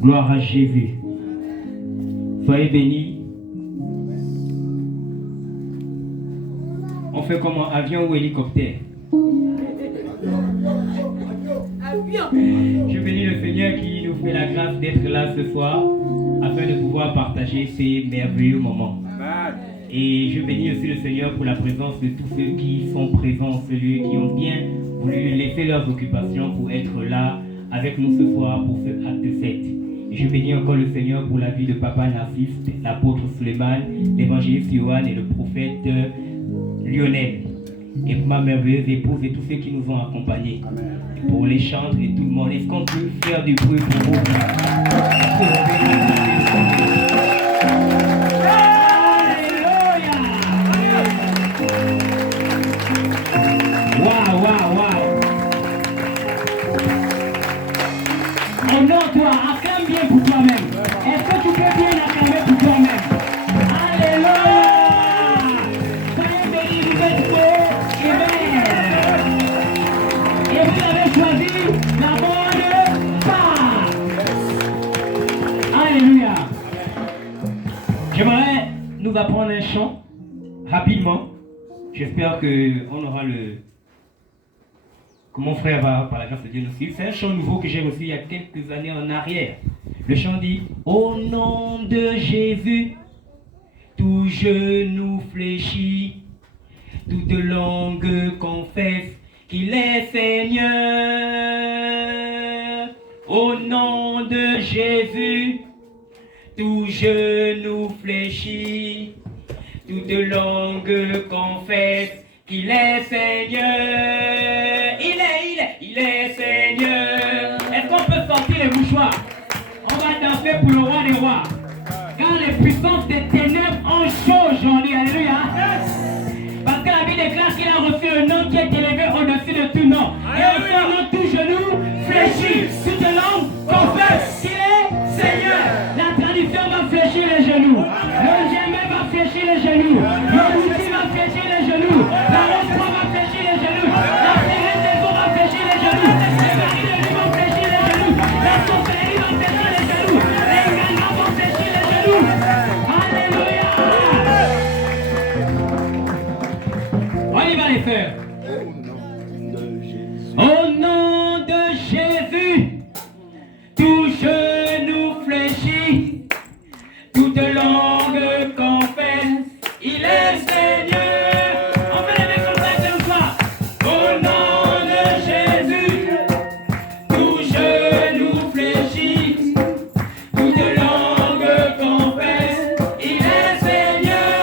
Gloire à Jésus. Soyez bénis. On fait comme un avion ou hélicoptère. Je bénis le Seigneur qui nous fait la grâce d'être là ce soir afin de pouvoir partager ces merveilleux moments. Et je bénis aussi le Seigneur pour la présence de tous ceux qui sont présents en ce lieu, qui ont bien voulu laisser leurs occupations pour être là avec nous ce soir pour ce acte 7. Et je bénis encore le Seigneur pour la vie de Papa Narcisse, l'apôtre Suleiman, l'évangéliste Yohan et le prophète Lionel. Et pour ma merveilleuse épouse et tous ceux qui nous ont accompagnés. Et pour les chantres et tout le monde. Est-ce qu'on peut faire du bruit pour vous? Waouh, waouh, waouh. Honore-toi, acclame bien pour toi-même. Est-ce que tu peux bien acclamer pour toi-même? Alléluia. Soyez bénis, vous êtes beaux. Amen. Et vous avez choisi la bonne part. Alléluia. J'aimerais nous apprendre un chant rapidement. J'espère qu'on aura le... que mon frère va, par la grâce de Dieu, nous suivre. C'est un chant nouveau que j'ai reçu il y a quelques années en arrière. Le chant dit: au nom de Jésus, tout genou fléchit, toute langue confesse qu'il est Seigneur. Au nom de Jésus, tout genou fléchit, toute langue confesse qu'il est Seigneur. Il est Seigneur. Est-ce qu'on peut sortir les mouchoirs? On va danser pour le roi des rois. Car les puissances des ténèbres ont chaud aujourd'hui. Alléluia. Parce que la Bible déclare qu'il a reçu un nom qui est élevé au-dessus de tout nom. Et au son nom, tout genou fléchit, toute langue confesse qu'il est Seigneur. La tradition va fléchir les genoux. Le jamais va fléchir les genoux. Le outil va fléchir les genoux. La rose va fléchir les genoux. La sirène des eaux va fléchir les genoux. Les maris de lui vont fléchir les genoux. La sorcellerie va fléchir les genoux. Les gangs vont fléchir les genoux. Alléluia. On y va les sœurs. Au nom de Jésus, tout genou fléchit, toute langue confesse, il est Seigneur. On fait les mecs comme ça, comme ça. Au nom de Jésus, tout genou fléchit, toute langue confesse, il est Seigneur.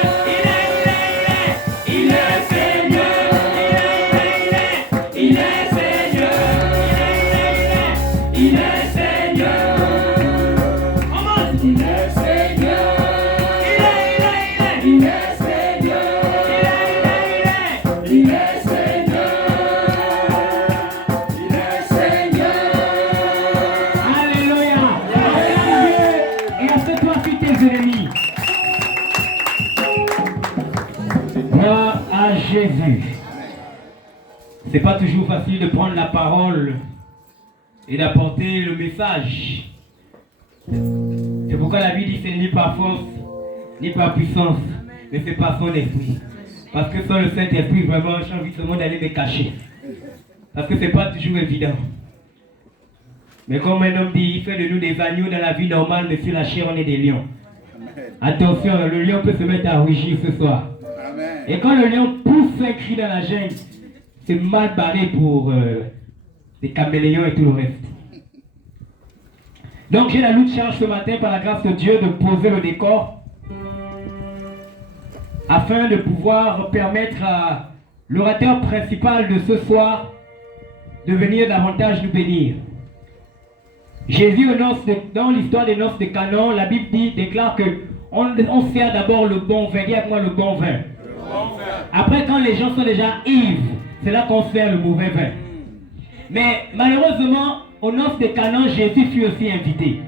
Il est Seigneur. Il est Seigneur. Il est Seigneur. Comment? Il est Seigneur. Il est Seigneur. Il est Seigneur. Il est Seigneur. Alléluia. Et assieds-toi sur tes ennemis. Gloire à Jésus. C'est pas toujours facile de prendre la parole et d'apporter le message. C'est pourquoi la Bible dit c'est ni par force, ni par puissance, mais c'est par son esprit. Parce que sans le Saint-Esprit, vraiment, j'ai envie seulement d'aller me cacher. Parce que c'est pas toujours évident. Mais comme un homme dit, il fait de nous des agneaux dans la vie normale, mais sur la chair, on est des lions. Attention, le lion peut se mettre à rugir ce soir. Et quand le lion pousse un cri dans la jungle, c'est mal barré pour les caméléons et tout le reste. Donc j'ai la lourde charge ce matin par la grâce de Dieu de poser le décor afin de pouvoir permettre à l'orateur principal de ce soir de venir davantage nous bénir. Jésus dans l'histoire des noces de Canaan, la Bible déclare que on sert d'abord le bon vin. Dis avec moi le bon vin. Après, quand les gens sont déjà ivres, c'est là qu'on sert le mauvais vin. Mais malheureusement, aux noces de Canaan, Jésus fut aussi invité.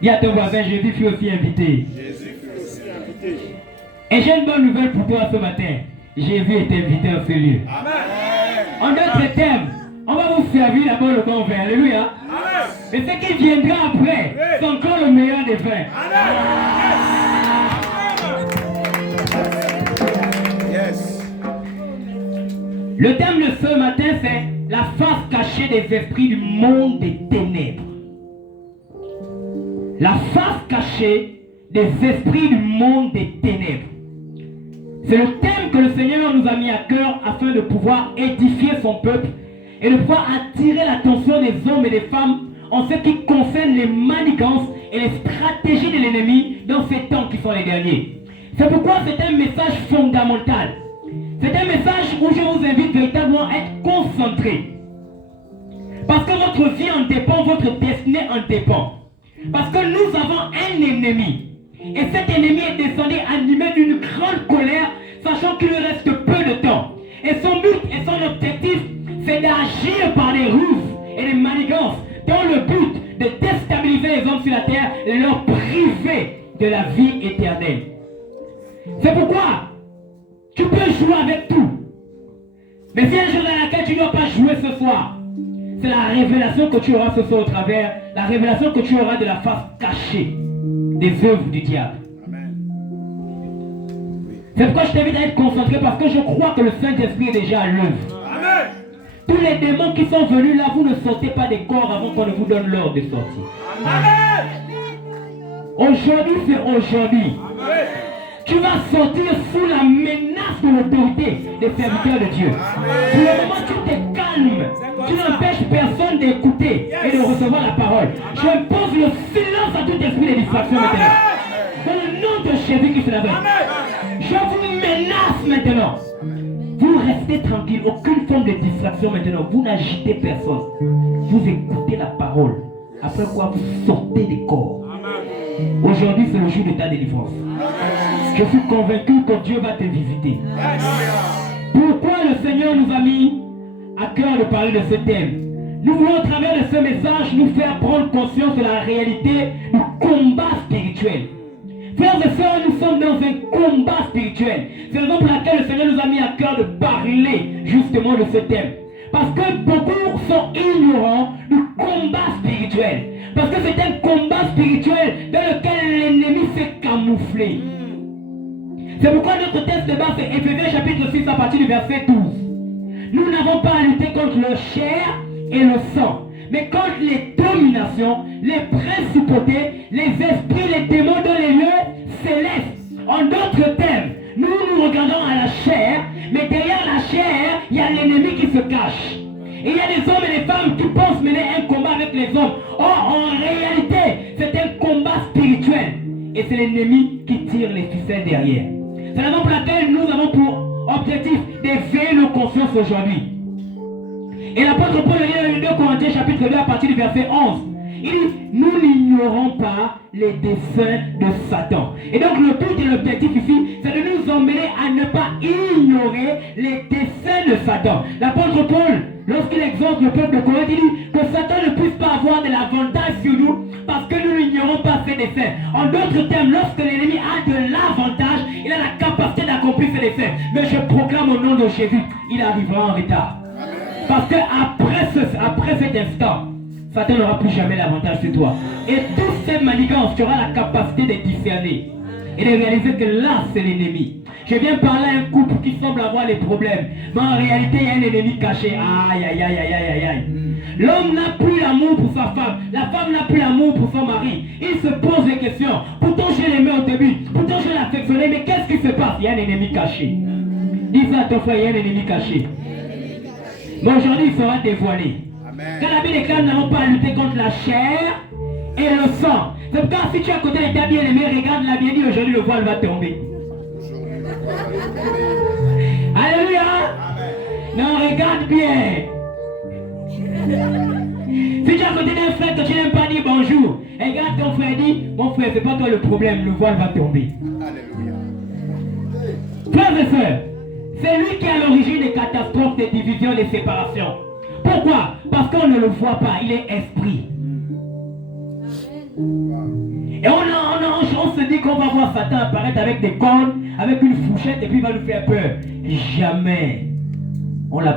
Dis à ton voisin, Jésus fut aussi invité. Et j'ai une bonne nouvelle pour toi ce matin. Jésus est invité en ce lieu. Amen. En d'autres termes, on va vous servir d'abord le bon vin. Alléluia. Mais ce qui viendra après, c'est encore le meilleur des vins. Le thème de ce matin, c'est la face cachée des esprits du monde des ténèbres. La face cachée des esprits du monde des ténèbres. C'est le thème que le Seigneur nous a mis à cœur afin de pouvoir édifier son peuple et de pouvoir attirer l'attention des hommes et des femmes en ce qui concerne les manigances et les stratégies de l'ennemi dans ces temps qui sont les derniers. C'est pourquoi c'est un message fondamental. C'est un message où je vous invite véritablement à être concentré. Parce que votre vie en dépend, votre destinée en dépend. Parce que nous avons un ennemi. Et cet ennemi est descendu animé d'une grande colère, sachant qu'il lui reste peu de temps. Et son but et son objectif, c'est d'agir par des ruses et des manigances dans le but de déstabiliser les hommes sur la terre et de leur priver de la vie éternelle. C'est pourquoi tu peux jouer avec tout. Mais si un jour dans laquelle tu ne dois pas jouer ce soir, c'est la révélation que tu auras ce soir au travers, la révélation que tu auras de la face cachée des œuvres du diable. C'est pourquoi je t'invite à être concentré, parce que je crois que le Saint-Esprit est déjà à l'œuvre. Tous les démons qui sont venus là, vous ne sortez pas des corps avant qu'on ne vous donne l'ordre de sortir. Aujourd'hui, c'est aujourd'hui. Tu vas sortir sous la menace de l'autorité des serviteurs de Dieu. Pour le moment, tu te calmes. Tu n'empêches personne d'écouter et de recevoir la parole. Je pose le silence à tout esprit de distraction maintenant. Dans le nom de Jésus-Christ de Nazareth. Je vous menace maintenant. Vous restez tranquille. Aucune forme de distraction maintenant. Vous n'agitez personne. Vous écoutez la parole. Après quoi, vous sortez des corps. Aujourd'hui, c'est le jour de ta délivrance. Je suis convaincu que Dieu va te visiter. Pourquoi le Seigneur nous a mis à cœur de parler de ce thème? Nous voulons, à travers de ce message, nous faire prendre conscience de la réalité du combat spirituel. Frères et sœurs, nous sommes dans un combat spirituel. C'est la raison pour laquelle le Seigneur nous a mis à cœur de parler justement de ce thème. Parce que beaucoup sont ignorants du combat spirituel. Parce que c'est un combat spirituel dans lequel l'ennemi s'est camouflé. C'est pourquoi notre texte de base c'est Éphésiens chapitre 6 à partir du verset 12. Nous n'avons pas à lutter contre le chair et le sang, mais contre les dominations, les principautés, les esprits, les démons dans les lieux célestes. En d'autres termes, nous regardons à la chair, mais derrière la chair, il y a l'ennemi qui se cache. Et il y a des hommes et des femmes qui pensent mener un combat avec les hommes. Or, en réalité, c'est un combat spirituel. Et c'est l'ennemi qui tire les ficelles derrière. C'est la raison pour laquelle nous avons pour objectif d'éveiller nos consciences aujourd'hui. Et l'apôtre Paul dit dans 2 Corinthiens chapitre 2 à partir du verset 11. Il dit, nous n'ignorons pas les desseins de Satan. Et donc le but et l'objectif ici, c'est de nous emmener à ne pas ignorer les desseins de Satan. L'apôtre Paul, lorsqu'il exhorte le peuple de Corinthe, il dit que Satan ne puisse pas avoir de l'avantage sur nous parce que nous n'ignorons pas ses desseins. En d'autres termes, lorsque l'ennemi a de l'avantage, il a la capacité d'accomplir ses desseins. Mais je proclame au nom de Jésus, il arrivera en retard. Parce qu'après cet instant, Satan n'aura plus jamais l'avantage sur toi. Et toutes ces manigances, tu auras la capacité de discerner et de réaliser que là, c'est l'ennemi. Je viens parler à un couple qui semble avoir des problèmes. Mais en réalité, il y a un ennemi caché. Aïe, aïe, aïe, aïe, aïe, aïe. L'homme n'a plus l'amour pour sa femme. La femme n'a plus l'amour pour son mari. Il se pose des questions. Pourtant, je l'aimais au début. Pourtant, je l'affectionnais. Mais qu'est-ce qui se passe? Il y a un ennemi caché. Dis ça à ton frère, il y a un ennemi caché. Mais aujourd'hui, il sera dévoilé. Quand la Bible déclare, nous n'avons pas à lutter contre la chair et le sang. C'est pourquoi si tu es à côté de ta bien-aimée, regarde la bien dit aujourd'hui le voile va tomber. Alléluia. Non, regarde bien. Si tu es à côté d'un frère que tu n'aimes pas dire bonjour, regarde ton frère et dis, mon frère, c'est pas toi le problème, le voile va tomber. Alléluia. Frères et sœurs, c'est lui qui est à l'origine des catastrophes, des divisions, des séparations. Pourquoi? Parce qu'on ne le voit pas, il est esprit. Et on se dit qu'on va voir Satan apparaître avec des cornes, avec une fourchette et puis il va nous faire peur. Jamais. On l'a